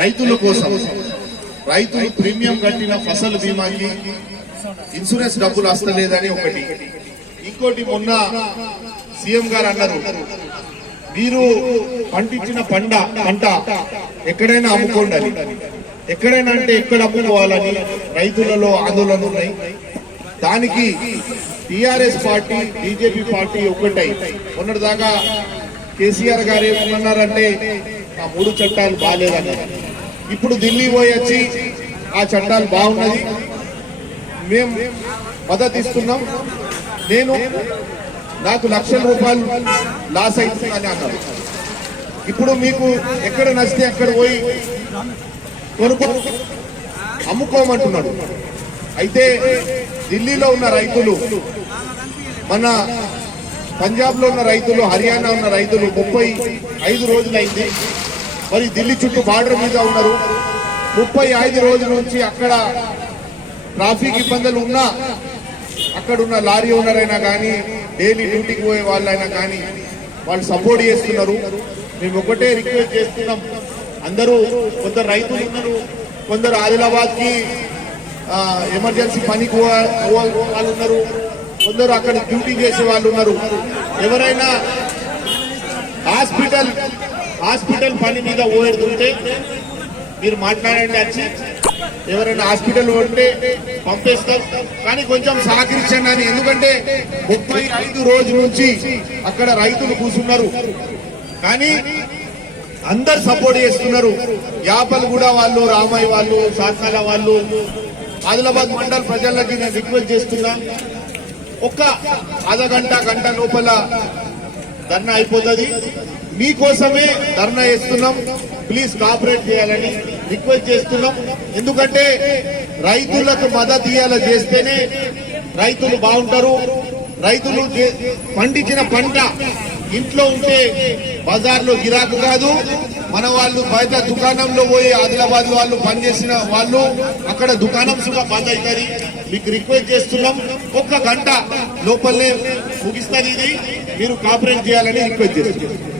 రైతుల కోసం రైతులు ప్రీమియం కట్టిన ఫసల్ బీమాకి ఇన్సూరెన్స్ డబ్బులు వస్తలేదని ఒకటి, ఇంకోటి మొన్న సీఎం గారు అన్నారు మీరు పండించిన పంట ఎక్కడైనా అమ్ముకోండి, ఎక్కడైనా అంటే ఎక్కడ అమ్ముకోవాలని రైతులలో ఆందోళన ఉన్నాయి. దానికి టిఆర్ఎస్ పార్టీ బీజేపీ పార్టీ ఒక్కటై మొన్నటిదాకా కేసీఆర్ గారు ఏమన్నారంటే ఆ 3 చట్టాలు బాగాలేదన్నారు. ఇప్పుడు ఢిల్లీ పోయి వచ్చి ఆ చట్టాలు బాగున్నది, మేము మద్దతు ఇస్తున్నాం, నాకు లక్షల రూపాయలు లాస్ అవుతుందని అన్నారు. ఇప్పుడు మీకు ఎక్కడ నచ్చితే అక్కడ పోయి అమ్ముకోమంటున్నాడు. అయితే ఢిల్లీలో ఉన్న రైతులు, మన పంజాబ్ లో ఉన్న రైతులు, హర్యానా ఉన్న రైతులు 35 రోజులైంది మరి ఢిల్లీ చుట్టూ బార్డర్ మీద ఉన్నారు. 35 రోజుల నుంచి అక్కడ ట్రాఫిక్ ఇబ్బందులు ఉన్నా అక్కడ ఉన్న లారీ ఓనర్ అయినా కానీ డైలీ డ్యూటీకి పోయే వాళ్ళైనా కానీ వాళ్ళు సపోర్ట్ చేస్తున్నారు. మేము ఒకటే రిక్వెస్ట్ చేస్తున్నాం, అందరూ కొందరు రైతులు ఉన్నారు, కొందరు ఆదిలాబాద్ కి ఎమర్జెన్సీ పనికి వాళ్ళు ఉన్నారు, కొందరు అక్కడ డ్యూటీ చేసే వాళ్ళు ఉన్నారు. ఎవరైనా హాస్పిటల్ పని మీద పోయేడుతుంటే మీరు మాట్లాడండి, వచ్చి ఎవరైనా హాస్పిటల్ ఉంటే పంపిస్తాం, కానీ కొంచెం సహకరించండి అని. ఎందుకంటే 35 రోజుల నుంచి అక్కడ రైతులు కూర్చున్నారు, కానీ అందరు సపోర్ట్ చేస్తున్నారు. యాపలగూడ వాళ్ళు, రామయ్య వాళ్ళు, సాకాల వాళ్ళు, ఆదిలాబాద్ మండల్ ప్రజలకి నేను రిక్వెస్ట్ చేస్తున్నా, ఒక్క గంట లోపల ధర్నా అయిపోతుంది. మీకోసమే ధర్నా చేస్తున్నాం, ప్లీజ్ కోఆపరేట్ చేయాలని రిక్వెస్ట్ చేస్తున్నాం. ఎందుకంటే రైతులకు మద్దతు ఇయ్యాల చేస్తేనే రైతులు బాగుంటారు. రైతులు పండించిన పంట ఇంట్లో ఉంటే బజార్లో గిరాకు కాదు. మన వాళ్ళు బయట దుకాణంలో పోయి ఆదిలాబాద్ వాళ్ళు పనిచేసిన వాళ్ళు అక్కడ దుకాణం కూడా బంద్ అవుతుంది. మీకు రిక్వెస్ట్ చేస్తున్నాం, 1 గంట లోపలనే ముగిస్తుంది ఇది, మీరు కోఆపరేట్ చేయాలని రిక్వెస్ట్ చేస్తున్నాం.